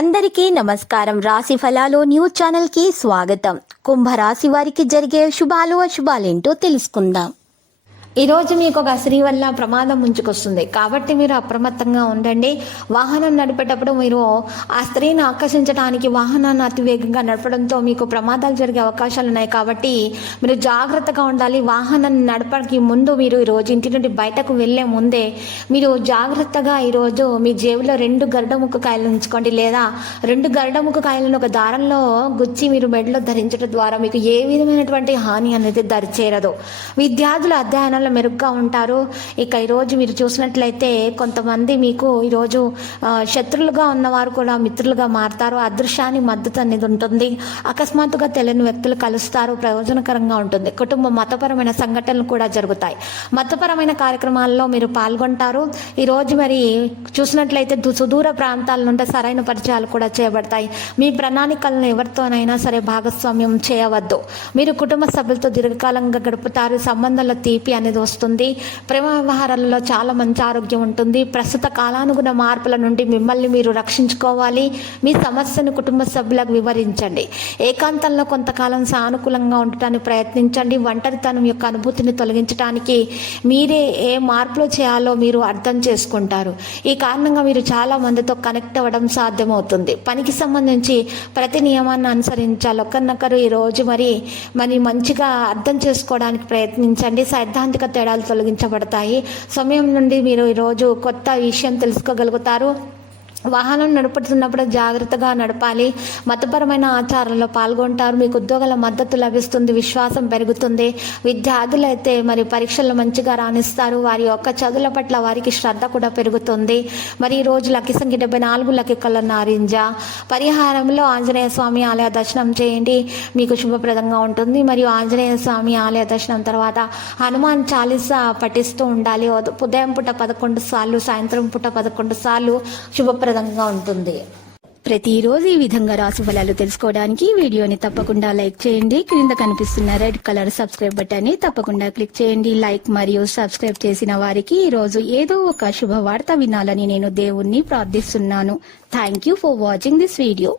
అందరికీ నమస్కారం. రాశి ఫలాలు న్యూస్ ఛానల్ కి స్వాగతం. కుంభరాశి వారికి జరిగే శుభాలు అశుభాలేంటో తెలుసుకుందాం. ఈరోజు మీకు ఒక స్త్రీ వల్ల ప్రమాదం ముంచుకొస్తుంది కాబట్టి మీరు అప్రమత్తంగా ఉండండి. వాహనం నడిపేటప్పుడు మీరు ఆ స్త్రీని ఆకర్షించడానికి వాహనాన్ని అతివేగంగా నడపడంతో మీకు ప్రమాదాలు జరిగే అవకాశాలు ఉన్నాయి కాబట్టి మీరు జాగ్రత్తగా ఉండాలి. వాహనాన్ని నడపడానికి ముందు మీరు ఈరోజు ఇంటి నుండి బయటకు వెళ్లే ముందే మీరు జాగ్రత్తగా ఈరోజు మీ జేబులో 2 గరుడముక్క కాయలు ఉంచుకోండి, లేదా 2 గరుడముక్క కాయలను ఒక దారంలో గుచ్చి మీరు మెడలో ధరించడం ద్వారా మీకు ఏ విధమైనటువంటి హాని అనేది దరిచేరదు. విద్యార్థుల అధ్యయనం మెరుగ్గా ఉంటారు. ఇక ఈరోజు మీరు చూసినట్లయితే కొంతమంది మీకు ఈరోజు శత్రులుగా ఉన్నవారు కూడా మిత్రులుగా మారుతారు. అదృశ్యాన్ని మద్దతు అనేది ఉంటుంది. అకస్మాత్తుగా తెలియని వ్యక్తులు కలుస్తారు, ప్రయోజనకరంగా ఉంటుంది. కుటుంబ మతపరమైన సంఘటనలు కూడా జరుగుతాయి. మతపరమైన కార్యక్రమాల్లో మీరు పాల్గొంటారు. ఈరోజు మరి చూసినట్లయితే సుదూర ప్రాంతాల నుండి సరైన పరిచయాలు కూడా చేయబడతాయి. మీ ప్రణాళికలను ఎవరితోనైనా సరే భాగస్వామ్యం చేయవద్దు. మీరు కుటుంబ సభ్యులతో దీర్ఘకాలంగా గడుపుతారు. సంబంధాల తీపి అనేది వస్తుంది. ప్రేమ వ్యవహారాలలో చాలా మంచి ఆరోగ్యం ఉంటుంది. ప్రస్తుత కాలానుగుణ మార్పుల నుండి మిమ్మల్ని మీరు రక్షించుకోవాలి. మీ సమస్యను కుటుంబ సభ్యులకు వివరించండి. ఏకాంతంలో కొంతకాలం సానుకూలంగా ఉండటానికి ప్రయత్నించండి. ఒంటరితనం యొక్క అనుభూతిని తొలగించడానికి మీరే ఏ మార్పులు చేయాలో మీరు అర్థం చేసుకుంటారు. ఈ కారణంగా మీరు చాలా మందితో కనెక్ట్ అవ్వడం సాధ్యమవుతుంది. పనికి సంబంధించి ప్రతి నియమాన్ని అనుసరించాలి. ఒకరినొకరు ఈరోజు మరి మంచిగా అర్థం చేసుకోవడానికి ప్రయత్నించండి. సైద్ధాంతిక తేడాలు తొలగించబడతాయి. సమయం నుండి మీరు ఈరోజు కొత్త విషయం తెలుసుకోగలుగుతారు. వాహనం నడుపుతున్నప్పుడు జాగ్రత్తగా నడపాలి. మతపరమైన ఆచారాల్లో పాల్గొంటారు. మీకు ఉద్యోగాల మద్దతు లభిస్తుంది. విశ్వాసం పెరుగుతుంది. విద్యార్థులు అయితే మరి పరీక్షల్లో మంచిగా రాణిస్తారు. వారి యొక్క చదువుల పట్ల వారికి శ్రద్ధ కూడా పెరుగుతుంది. మరి ఈ రోజు లక్కీ సంఖ్య 74, లక్కీ కలర్ నారింజ. పరిహారంలో ఆంజనేయ స్వామి ఆలయ దర్శనం చేయండి, మీకు శుభప్రదంగా ఉంటుంది. మరియు ఆంజనేయ స్వామి ఆలయ దర్శనం తర్వాత హనుమాన్ చాలీసా పఠిస్తూ ఉండాలి. ఉదయం పూట 11 సార్లు, సాయంత్రం పూట 11 సార్లు శుభప్రదంగా ఉంటుంది. ప్రతిరోజు ఈ విధంగా రాశి ఫలాలు తెలుసుకోవడానికి వీడియోని తప్పకుండా లైక్ చేయండి. క్రింద కనిపిస్తున్న రెడ్ కలర్ సబ్స్క్రైబ్ బటన్ ని తప్పకుండా క్లిక్ చేయండి. లైక్ మరియు సబ్స్క్రైబ్ చేసిన వారికి ఈ రోజు ఏదో ఒక శుభవార్త వినాలని నేను దేవుణ్ణి ప్రార్థిస్తున్నాను. Thank you for watching this video.